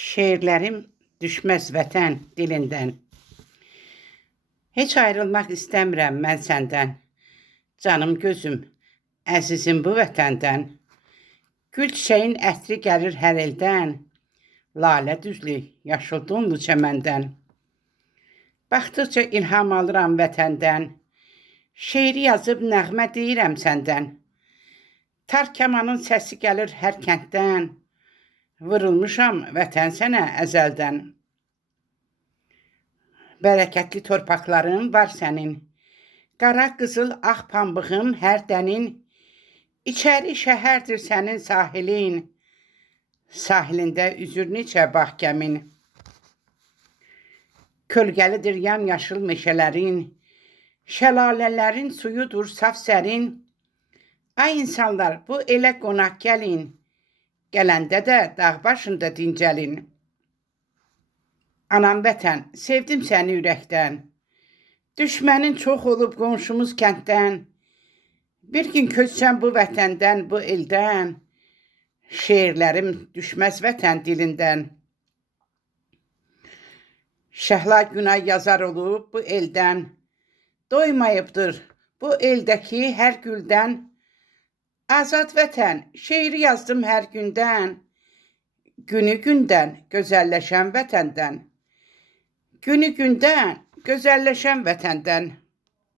Şeirlerim düşməz vətən dilindən. Heç ayrılmaq istəmirəm mən səndən. Canım gözüm, əzizim bu vətəndən. Gül çiçəyin ətri gəlir hər eldən. Lalə düzlü, yaşıl donlu çəməndən. Baxdıqca ilham alıram vətəndən. Şeiri yazıb nəğmə deyirəm səndən. Tar kamanın səsi gəlir hər kənddən. Vurulmuşam vətən sənə əzəldən. Bərəkətli torpaqların var sənin. Qara qızıl ağ pambığın hər dənin. İçəri şəhərdir sənin sahilin. Sahilində üzür neçə bağ gəmin. Kölgəlidir yamyaşıl meşələrin. Şəlalələrin suyudur saf sərin. Ay insanlar, bu elə qonaq gəlin. Gələndə də dağ başında dincəlin. Anam vətən, sevdim səni ürəkdən. Düşmənin çox olub qonşumuz kənddən. Bir gün köçsəm bu vətəndən, bu eldən. Şeirlərim düşməz vətən dilindən. Şəhla Günay yazar olub bu eldən. Doymayıbdır bu eldəki hər güldən. Azad vətən, şeiri yazdım hər gündən. Günü gündən, gözəlləşən vətəndən. Günü gündən, gözəlləşən vətəndən.